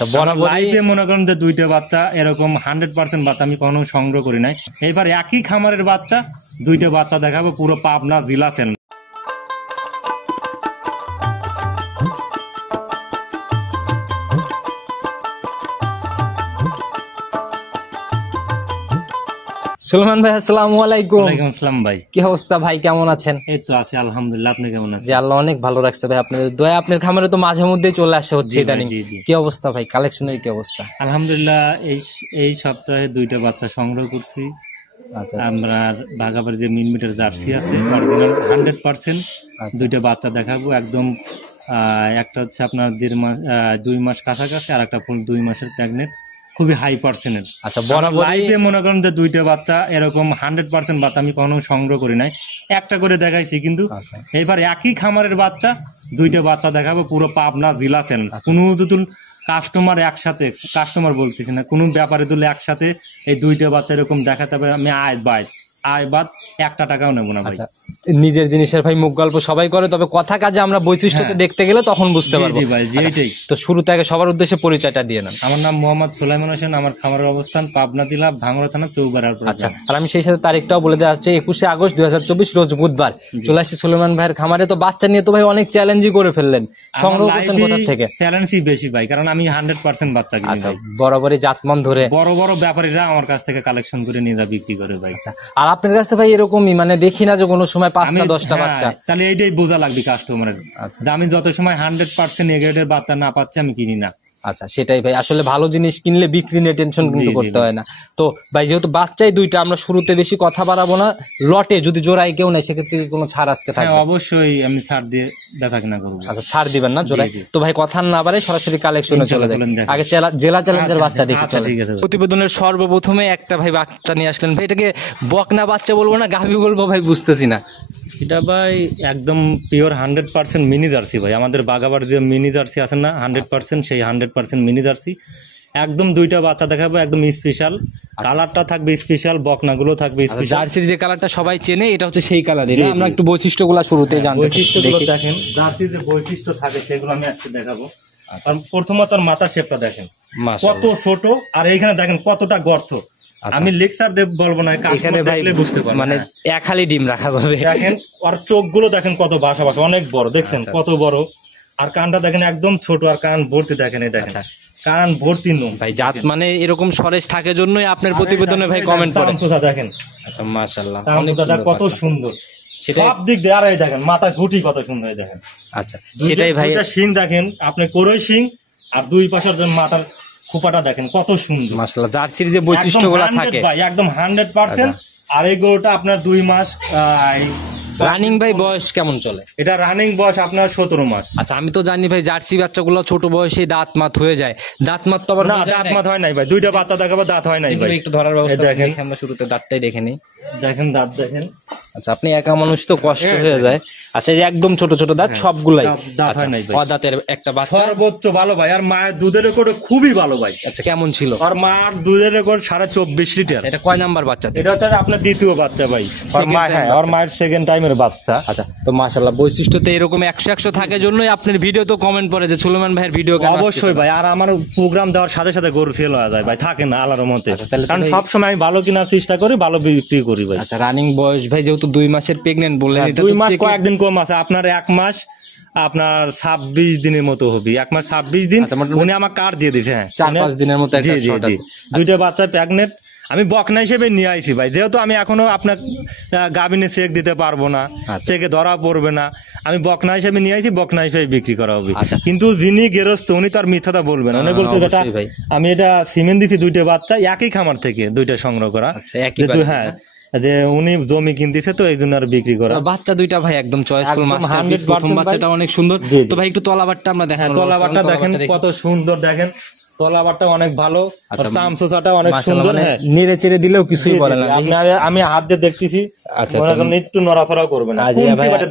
আচ্ছা, বরাবর লাইভে মনে করেন যে দুইটা বাচ্চা এরকম 100% বাচ্চা আমি কখনো সংগ্রহ করি নাই। এবার একই খামারের বাচ্চা দুইটা বাচ্চা দেখাবো পুরো পাবনা জেলা চ্যানেল। সুলেমান ভাই, আসসালামু আলাইকুম। ওয়ালাইকুম আসসালাম ভাই, কি অবস্থা ভাই, কেমন আছেন? এই তো আছি আলহামদুলিল্লাহ, আপনি কেমন আছেন? জি, আল্লাহ অনেক ভালো রাখছে ভাই, আপনাদের দয়া। আপনার খামারে তো মাঝে মধ্যেই চলে আসা হচ্ছে জি ভাই, ইদানিং। জি, জি। কি অবস্থা ভাই, কালেকশনের কি অবস্থা? আলহামদুলিল্লাহ, এই সপ্তাহে দুইটা বাচ্চা সংগ্রহ করছি। আচ্ছা আমরা ভাগাবার যে মিলিমিটার জার্সি আছে অরিজিনাল 100%, দুইটা বাচ্চা দেখাবো একদম। একটা হচ্ছে আপনার 2 মাস কাছাকাছি, আর একটা ফুল 2 মাসের প্রেগনেন্ট, খুবই হাই পার্সেন্টের। আচ্ছা, বরাবর লাইভে মনে করেন যে দুইটা বাচ্চা এরকম 100% বাচ্চা আমি কখনো সংগ্রহ করি নাই, একটা করে দেখাইছি। কিন্তু এবার একই খামারের বাচ্চা দুইটা বাচ্চা দেখাবো পুরো পাবনা জেলা চ্যানেল। কোনো দুতুল কাস্টমার একসাথে, কাস্টমার বলতেছি না, কোনো ব্যাপারে তুলে একসাথে এই দুইটা বাচ্চা এরকম দেখাতে হবে, আমি আয় বাদ একটা টাকাও নেবো না ভাই। নিজের জিনিসের ভাই মুখ গল্প সবাই করে, তবে কথা কাজে আমরা বৈশিষ্ট্যকে দেখতে গেলে তখন বুঝতে পারবো। জি ভাই, জি, এটাই। তো শুরু থেকে সবার উদ্দেশ্যে পরিচয়টা দিয়ে নেন। আমার নাম মোহাম্মদ সুলাইমান হোসেন, আমার খামারের অবস্থান পাবনা জেলা ভাঙড়া থানা চৌবাড়ার। আচ্ছা, আর আমি সেই সাথে তারিখটাও বলে দেওয়া হচ্ছে 21শে আগস্ট 2024 রোজ বুধবার চলে আসছি সুলেমান ভাইয়ের খামারে। তো বাচ্চা নিয়ে তো ভাই অনেক চ্যালেঞ্জই করে ফেললেন, সংগ্রহ করছেন কোথা থেকে? চ্যালেঞ্জই বেশি ভাই, কারণ আমি 100% বাচ্চা কিনি। আচ্ছা, বরাবরই জাতমান ধরে বড় বড় ব্যাপারীরা আমার কাছ থেকে কালেকশন করে নিয়ে যা বিক্রি করে ভাই। আচ্ছা, আর আপনার কাছে ভাই এরকমই মানে দেখি না যে কোনো সময় 5টা 10টা বাচ্চা, তাহলে এইটাই বোঝা লাগবে কাস্টমারের, যে আমি যত সময় 100% এ গ্রেডের বাচ্চা না পাচ্ছি আমি কিনি না। আচ্ছা, সেটাই ভাই, আসলে ভালো জিনিস কিনলে বিক্রি নিয়ে টেনশন কিন্তু করতে হয় না। তো ভাই যেহেতু বাচ্চাই দুইটা, আমরা শুরুতে বেশি কথা বাড়াবো না। লটে যদি জোড়াই কেউ নাই সেক্ষেত্রে কোনো ছাড় আজকে থাকবে? অবশ্যই আমি ছাড় দিয়ে বেচা কিনা করবো। আচ্ছা, ছাড় দিবেন না জোড়াই? তো ভাই কথা না বাড়ে সরাসরি কালেকশনে চলে যায়। আগে জেলা চ্যালেঞ্জের বাচ্চা দেখি। প্রতিবেদনের সর্বপ্রথমে একটা ভাই বাচ্চা নিয়ে আসলেন ভাই, এটাকে বকনা বাচ্চা বলবো না গাভী বলবো ভাই, বুঝতেছি না। এটা ভাই একদম পিওর 100% মিনি জার্সি ভাই, আমাদের বাগাবার যে মিনি জার্সি আছে না 100%, সেই 100% মিনি জার্সি। একদম দুইটা বাচ্চা দেখাবো, একদম স্পেশাল, কালারটা থাকবে স্পেশাল, বকনাগুলো থাকবে স্পেশাল। জার্সির যে কালারটা সবাই চেনে, এটা হচ্ছে সেই কালারই। আমরা একটু বৈশিষ্ট্যগুলো শুরুতে জানতে, বৈশিষ্ট্যগুলো দেখেন, জার্সির যে বৈশিষ্ট্য থাকে সেগুলো আমি আজকে দেখাবো। আর প্রথমত মাথা শেপটা দেখেন কত ছোট, আর এইখানে দেখেন কতটা গর্ত। আমি লেকচার দেব বলবো না, এখানে দেখলে বুঝতে পারবেন, মানে এক হালি ডিম রাখা যাবে। দেখেন আর চোখগুলো দেখেন কত বাসা অনেক বড়, দেখছেন কত বড়। আর কানটা দেখেন একদম ছোট, আর কান ভর্তি দেখেন, এই দেখেন কান ভর্তি নো ভাই। জাত মানে এরকম সরেজ থাকে জন্যই আপনার প্রতিবেদনে ভাই কমেন্ট করেন। দেখেন আচ্ছা, মাশাআল্লাহ, কত সুন্দর সব দিক দিয়ে। আর এই দেখেন মাথা ঘুটি কত সুন্দর, দেখেন। আচ্ছা, সেটাই ভাই, শিং দেখেন আপনি, কোরই শিং, আর দুই পাশের মাথার খোপাটা দেখেন কত সুন্দর। মাশাআল্লাহ, জার্সির যে বৈশিষ্ট্যগুলো থাকে ভাই একদম 100%। আর এই গরুটা আপনার 2 মাস রানিং ভাই। বয়স কেমন চলে এটা? রানিং বয়স আপনার 17 মাস। আচ্ছা, আমি তো জানি ভাই জার্সি বাচ্চাগুলো ছোট বয়সে দাঁত মাত হয়ে যায়। দাঁত মাত তো আবার না, দাঁত মাত হয় নাই ভাই, দুইটা বাচ্চা দেখাবো, দাঁত হয় নাই ভাই। একটু ধরার ব্যবস্থা দেখেন, আমরা শুরুতে দাঁতটাই দেখে নিই। দেখেন দাঁত দেখেন। আচ্ছা, আপনি একা মানুষ তো কষ্ট হয়ে যায়। আচ্ছা, এই একদম ছোট ছোট দাঁত সবগুলাই দাঁত হয় নাই ভাই। দাঁতের একটা বাচ্চা সর্বোচ্চ ভালো ভাই। আর মায়ের দুধের রেকর্ড খুবই ভালো ভাই। আচ্ছা, কেমন ছিল? আর মার দুধের রেকর্ড 24.5 লিটার। এটা কয় নাম্বার বাচ্চা? এটা হচ্ছে আপনার দ্বিতীয় বাচ্চা ভাই, আর মায়ের সেকেন্ড টাইমের বাচ্চা। আচ্ছা, তো মাশাআল্লাহ, বৈশিষ্ট্যতে এরকম 100 থাকে জন্যই আপনার ভিডিও তো কমেন্ট পড়ে যে সুলেমান ভাইয়ের ভিডিও। অবশ্যই ভাই, আর আমার প্রোগ্রাম দেওয়ার সাথে সাথে গরু সেল হয়ে যায় ভাই, থাকে না আল্লাহর মতে। কারণ সবসময় আমি ভালো কেনার চেষ্টা করি, ভালো বিক্রি করি ভাই। আচ্ছা, রানিং বয়স ভাই যেহেতু 2 মাসের প্রেগনেন্ট বললেন, 2 মাস কয়েকদিন কম আছে, আপনার 1 মাস আপনার 26 দিনের মতো হবে। 1 মাস 26 দিন উনি আমার কার্ড দিয়ে দিয়েছে। হ্যাঁ, 4-5 দিনের মতো একটা শর্ট আছে। দুইটা বাচ্চা প্রেগনেন্ট আমি বকনা হিসেবে নিয়ে আইছি ভাই, যেহেতু আমি এখনো আপনার গাভিনে চেক দিতে পারবো না, চেকে ধরা পড়বে না, আমি বকনা হিসেবে নিয়ে আইছি, বকনা হিসেবে বিক্রি করা হবে। কিন্তু যিনি গেরস্ত উনি তো আর মিথ্যাটা বলবেন, উনি বলছে বেটা আমি এটা সিমেন্ট দিছি, দুইটা বাচ্চা একই খামার থেকে দুইটা সংগ্রহ করা। হ্যাঁ, যে উনি জমি কিনতেছে তো এই জন্য আর বিক্রি করা। বাচ্চা দুইটা ভাই একদম চয়েসফুল মাস্টারপিস। প্রথম বাচ্চাটা অনেক সুন্দর। তো ভাই একটু তলাবারটা আমরা দেখেন। তলাবারটা দেখেন কত সুন্দর, দেখেন তলাবারটা অনেক ভালো, চামচুচাটা অনেক সুন্দর। হ্যাঁ, নেড়ে চেড়ে দিলেও কিছুই বলে না। আমি হাত দিয়ে দেখতেছি, একটু নড়াচড়াও করবে না।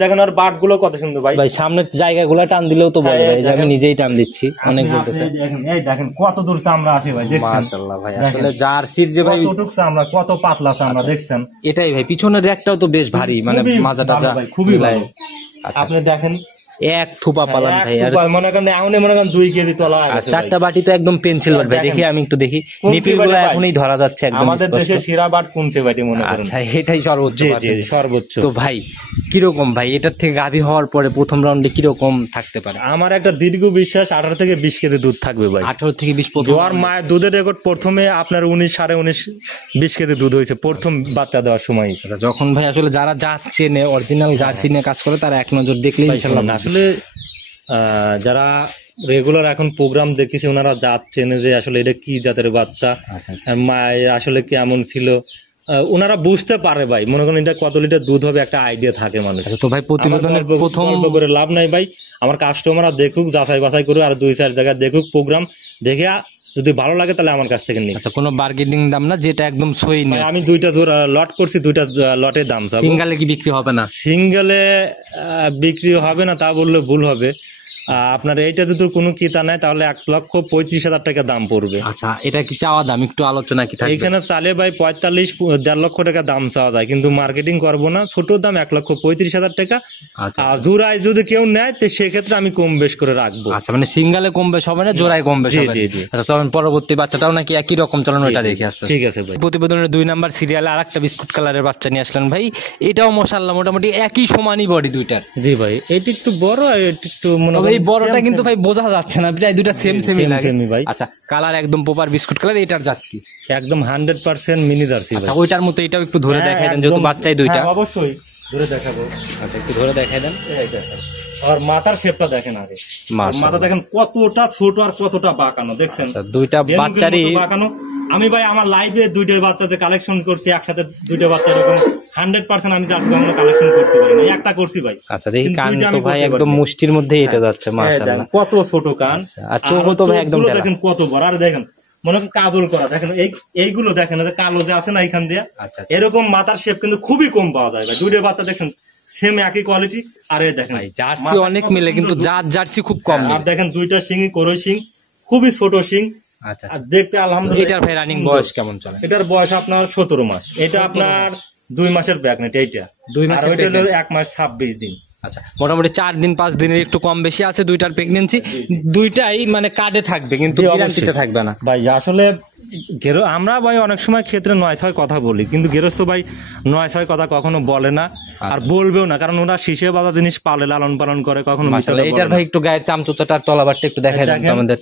দেখেন আর বাট গুলো কত সুন্দর ভাই। ভাই সামনের জায়গাগুলো টান দিলেও তো বলে ভাই, আমি নিজেই টান দিচ্ছি, অনেক বলতেছে। এই দেখেন কত দূর চামড়া আসে ভাই, দেখছেন? মাশাআল্লাহ ভাই, আসলে জার্সির যে ভাই কতটুক চামড়া, কত পাতলা চামড়া, দেখছেন? এটাই ভাই, পিছনের র্যাকটাও তো বেশ ভারী, মানে মাজাটা খুবই ভালো। আচ্ছা, আপনি দেখেন এক থুপা পালান ভাই। আর মনে করেন এমনই মনে করেন 2 কেজি তলা আছে। চারটা বাটি তো একদম পেন্সিল বাট ভাই, দেখি আমি একটু দেখি নিপিল গুলো এখনই ধরা যাচ্ছে একদম আমাদের দেশে শিরা বাট কোনছে বাটি মনে করেন। আচ্ছা এটাই সর্বোচ্চ। সর্বোচ্চ। তো ভাই কিরকম ভাই এটার থেকে গাভী হওয়ার পরে প্রথম রাউন্ডে কিরকম থাকতে পারে? আমার একটা দীর্ঘ বিশ্বাস 18 থেকে 20 কেজি দুধ থাকবে ভাই। 18 থেকে 20 প্রথম। জোয়ার মায়ের দুধের রেকর্ড প্রথমে আপনার 19, 19.5, 20 কেজি দুধ হয়েছে প্রথম বাচ্চা দেওয়ার সময়। যখন ভাই আসলে যারা জাত চেনে অরিজিনাল জার্সি নিয়ে কাজ করে তারা এক নজর দেখলেই ইনশাআল্লাহ। আসলে যারা রেগুলার এখন প্রোগ্রাম দেখতেছি ওনারা জাত চেনে যে আসলে এটা কি জাতের বাচ্চা, মায়ের আসলে কেমন ছিল, ওনারা বুঝতে পারে ভাই। মনে করেন এটা কত লিটার দুধ হবে একটা আইডিয়া থাকে মানুষ। তো ভাই প্রতিবেদনের প্রথম করে লাভ নাই ভাই, আমার কাস্টমাররা দেখুক, যাচাই বাছাই করে আর 2-4 জায়গায় দেখুক প্রোগ্রাম দেখে, যদি ভালো লাগে তাহলে আমার কাছ থেকে নিন। আচ্ছা কোনো বার্গেনিং দাম না, যেটা একদম সই নেই। আমি 2টা লট করছি, 2টা লটের দাম চাবো। সিঙ্গেলে কি বিক্রি হবে না? সিঙ্গেলে বিক্রি হবে না তা বললে ভুল হবে। আপনার এইটা যদি কোনো কিতা নাই তাহলে 1,35,000 টাকা দাম পড়বে। আচ্ছা এটা কি চাওয়া দাম? একটু আলোচনা কি থাকবে? এখানে চালে ভাই 45-1.5 লক্ষ টাকা দাম চাওয়া যায়, কিন্তু মার্কেটিং করবো না, ছোট দাম 1,35,000 টাকা। আর জোড়ায় যদি কেউ নেয় তো সেক্ষেত্রে আমি কম বেশ করে রাখবো। আচ্ছা মানে সিঙ্গেলে কম বেশ হবে না, জোড়ায় কম বেশ হবে। আচ্ছা তখন পরবর্তী বাচ্চাটাও নাকি একই রকম চলন, ওটা দেখে আসতে। ঠিক আছে ভাই। প্রতিবেদনের 2 নাম্বার সিরিয়ালে আরেকটা বিস্কুট কালারের বাচ্চা নিয়ে আসলেন ভাই। এটাও মাশাআল্লাহ মোটামুটি একই সমানই বডি দুইটার। জি ভাই, এটা একটু বড় আর এটা একটু মনে হয় এই বড়টা কিন্তু ভাই বোঝা যাচ্ছে না, প্রায় দুইটা সেম সেমই লাগে ভাই। আচ্ছা কালার একদম প্রপার বিস্কুট কালার। এটার জাত কি? একদম 100% মিনি জার্সি ভাই। আচ্ছা ওইটার মতো এটাও একটু ধরে দেখাই দেন, যেহেতু বাচ্চাই দুইটা। অবশ্যই ধরে দেখাবো। আচ্ছা একটু ধরে দেখাই দেন। এই দেখেন আর মাথার শেপটা দেখেন আগে, মাথা দেখেন কতটা ছোট আর কতটা বাঁকানো, দেখছেন? দুইটা বাচ্চারই বাঁকানো। আমি ভাই আমার লাইভে 2টা বাচ্চাতে কালেকশন করছি, একসাথে 2টা বাচ্চা এরকম 100% আমি জার্সি কখনো কালেকশন করতে পারি না, একটা করছি ভাই। আচ্ছা দেখি কান তো ভাই একদম মুষ্টির মধ্যে এটা যাচ্ছে মাশাআল্লাহ। কত ছোট কান আর চোখও তো ভাই একদম দেখেন কত বড়। আর দেখেন মনে করেন কাজল করা, দেখেন এইগুলো দেখেন কালো যে আছে না এখান দিয়ে, এরকম মাথার শেপ কিন্তু খুবই কম পাওয়া যায় ভাই। 2টা বাচ্চা দেখেন সেম একই কোয়ালিটি। আর এই দেখেন জার্সি অনেক মিলে কিন্তু জার্সি খুব কম। আর দেখেন 2টা শিংই করই শিং, খুবই ছোট শিং। আচ্ছা আর দেখতে আলহামদুলিল্লাহ। এটার ভাই রানিং বয়স কেমন চলে? এটার বয়স আপনার 17 মাস। এটা আপনার 2 মাসের প্রেগন্যান্ট। এইটা 2 মাস, আর ওইটা হলো 1 মাস 26 দিন। আচ্ছা মোটামুটি 4 দিন 5 দিনের একটু কম বেশি আছে দুইটার প্রেগন্যান্সি। দুইটাই মানে কার্ডে থাকবে কিন্তু গ্যারান্টিতে থাকবে না ভাই। আসলে আমরা ভাই অনেক সময় ক্ষেত্রে 9-6 কথা বলি, কিন্তু গেরস্ত ভাই 9-6 কথা কখনো বলে না আর বলবেও না, কারণ ওরা শীষে বাঁধা জিনিস পালে লালন পালন করে, কখনো। এটার ভাই একটু গায়ের চামচোচাটার তলাবারটা একটু দেখাই দেন তো আমাদের,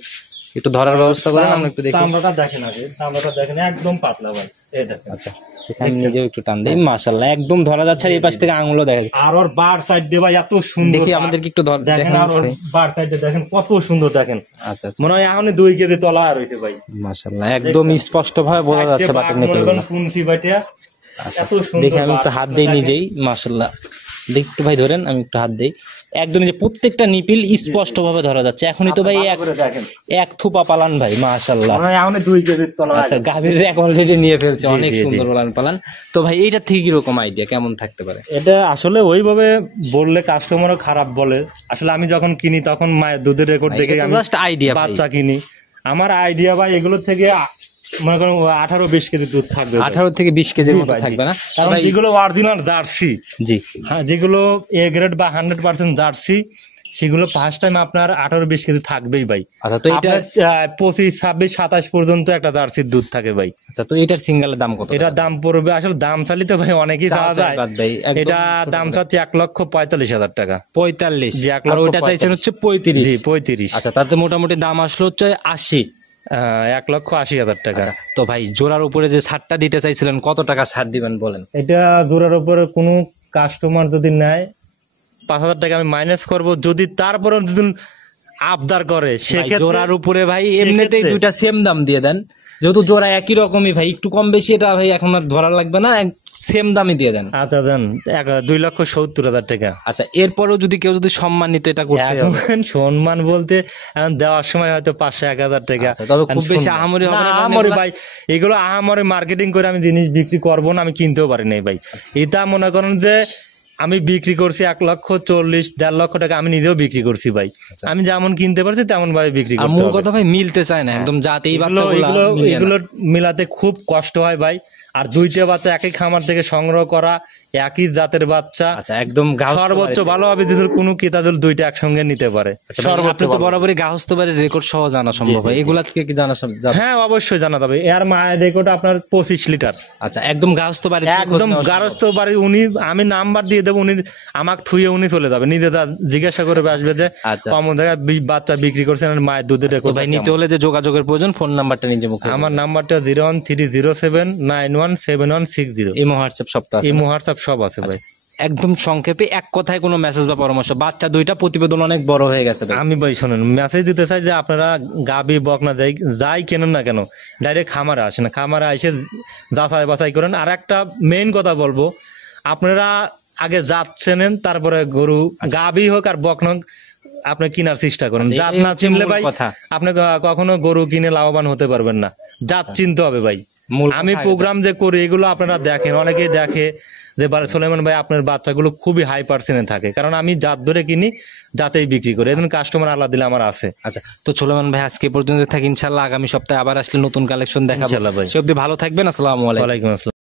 একটু ধরার ব্যবস্থা করেন। আমরা একটু দেখি। চামড়াটা দেখেন আগে, চামড়াটা দেখেন একদম পাতলা ভাই। এই দেখেন। আচ্ছা এখানে নিজেও একটু টান দেই, মাশাআল্লাহ একদম ধরা যাচ্ছে। আর এই পাশ থেকে আঙুলও দেখা যাচ্ছে। আর ওর বার সাইড দিয়ে ভাই এত সুন্দর, দেখি আমাদেরকে একটু দেখেন। আর ওর বার সাইড দিয়ে দেখেন কত সুন্দর, দেখেন। আচ্ছা মনে হয় এখন 2 কেজি তলা আর হইছে ভাই। মাশাআল্লাহ একদম স্পষ্ট ভাবে বোঝা যাচ্ছে বাটের নিপল। কুনসি বাইটা এত সুন্দর। দেখি আমি একটু হাত দেই নিজেই, মাশাআল্লাহ। দেখি একটু ভাই ধরেন, আমি একটু হাত দেই। একদম যে প্রত্যেকটা নিপিল স্পষ্ট ভাবে ধরা যাচ্ছে। এখনই তো ভাই এক থুপা পালান ভাই, মাশাআল্লাহ। আচ্ছা গাভীর এক অলরেডি নিয়ে ফেলছে, অনেক সুন্দর পালান পালান। তো ভাই এইটা থেকে কিরকম আইডিয়া কেমন থাকতে পারে? এটা আসলে ওইভাবে বললে কাস্টমারও খারাপ বলে। আসলে আমি যখন কিনি তখন মায়ের দুধের রেকর্ড দেখে আমি জাস্ট আইডিয়া বাচ্চা কিনি। আমার আইডিয়া ভাই এগুলো থেকে মনে করেন 18-20 কেজি দুধ থাকবে। 18 থেকে 20 কেজির মতো থাকবে না? কারণ যেগুলো অরিজিনাল জার্সি, জি হ্যাঁ, যেগুলো এ গ্রেড বা 100% জার্সি, সেগুলো ফার্স্ট টাইম আপনার 18-20 কেজি থাকবেই ভাই। আচ্ছা তো এটা 25, 26, 27 পর্যন্ত একটা জার্সির দুধ থাকে ভাই। আচ্ছা তো এটার সিঙ্গেলের দাম কত? এটা দাম পড়বে, আসলে দাম চালি তো ভাই অনেকই চাওয়া যায়। এটা দাম চাচ্ছে 1,45,000 টাকা। 45? আর ওইটা চাইছেন হচ্ছে 35? জি 35। আচ্ছা তাতে মোটামুটি দাম আসলো হচ্ছে 80। 1,80,000 টাকা। তো ভাই জোড়ার উপরে যে ছাড়টা দিতে চাইছিলেন কত টাকা ছাড় দিবেন বলেন? এটা জোড়ার উপরে কোনো কাস্টমার যদি নেয় 5,000 টাকা আমি মাইনাস করবো, যদি তারপরে যদি আবদার করে সেক্ষেত্রে। জোড়ার উপরে ভাই এমনিতেই দুইটা সেম দাম দিয়ে দেন, যেহেতু জোড়া একই রকমই ভাই, একটু কম বেশি এটা ভাই এখন আর ধরা লাগবে না, সেম দামই দিয়ে দেন। আচ্ছা দেন 2,70,000 টাকা। আচ্ছা এরপরেও যদি কেউ যদি সম্মানিত এটা করতে হবে, সম্মান বলতে এখন দেওয়ার সময় হয়তো 500-1,000 টাকা, তবে খুব বেশি আহামরি হবে না। আহামরি ভাই, এগুলো আহামরি মার্কেটিং করে আমি জিনিস বিক্রি করবো না, আমি কিনতেও পারি নাই ভাই। এটা মনে করেন যে আমি বিক্রি করছি 1,40,000, 1.5 লক্ষ টাকা আমি নিজেও বিক্রি করছি ভাই। আমি যেমন কিনতে পারছি তেমন ভাবে বিক্রি করতে হবে। মূল কথা ভাই মিলতে চায় না একদম, যাতে এই বাচ্চাগুলো এগুলো মিলাতে খুব কষ্ট হয় ভাই। আর 2টা বাচ্চা একই খামার থেকে সংগ্রহ করা, একই জাতের বাচ্চা, আচ্ছা একদম সর্বোচ্চ ভালো হবে যদি কোনো ক্রেতা যদি দুইটা একসঙ্গে নিতে পারে। আপনি তো বরাবরই গাহস্থ বাড়ির রেকর্ড সহ জানা সম্ভব হয়, এগুলা থেকে কি জানা যাবে? হ্যাঁ অবশ্যই জানা যাবে। এর মায়ের রেকর্ড আপনার 25 লিটার। আচ্ছা একদম গাহস্থ বাড়ি, একদম গারস্থ বাড়ি। উনি আমি নাম্বার দিয়ে দেবো, উনি আমাকে থুয়ে উনি চলে যাবে, নিজে জিজ্ঞাসা করে আসবে যে কমন জায়গায় বাচ্চা বিক্রি করছেন, মায়ের দুধের রেকর্ড। ভাই নিতে হলে যে যোগাযোগের প্রয়োজন, ফোন নাম্বারটা নিজে মুখে। আমার নাম্বারটা 01307917160। ইমো হোয়াটসঅ্যাপ সব আছে? ইমো হোয়াটসঅ্যাপ সব আছে ভাই। একদম সংক্ষেপে এক কথায় কোনো মেসেজ বা পরামর্শ, বাচ্চা দুইটা প্রতিবেদন অনেক বড় হয়ে গেছে ভাই। আমি ভাই শোনেন, মেসেজ দিতে চাই যে আপনারা গাবি বকনা যাই কেনেন না কেন, ডাইরেক্ট খামারে আসেন, খামারে এসে যাচাই বাছাই করেন। আর একটা মেইন কথা বলবো, আপনারা আগে জাত চেনেন, তারপরে গরু গাবি হোক আর বকনা হোক আপনি কেনার চেষ্টা করেন। জাত না চিনলে ভাই আপনি কখনো গরু কিনে লাভবান হতে পারবেন না। জাত চিনতে হবে ভাই। আমি প্রোগ্রাম যে করি এগুলো আপনারা দেখেন, অনেকেই দেখে যে সুলাইমান ভাই আপনার বাচ্চাগুলো খুবই হাই পার্সেন্টে থাকে, কারণ আমি জাত ধরে কিনি, জাতেই বিক্রি করি। এদিন কাস্টমার আল্লাহ দিলে আমার আছে। আচ্ছা তো সুলাইমান ভাই আজকে পর্যন্ত থাকি, ইনশাল্লাহ আগামী সপ্তাহে আবার আসলে নতুন কালেকশন দেখাবো। সে অবধি ভালো থাকবেন, আসসালামু আলাইকুম। ওয়ালাইকুম আসসালাম।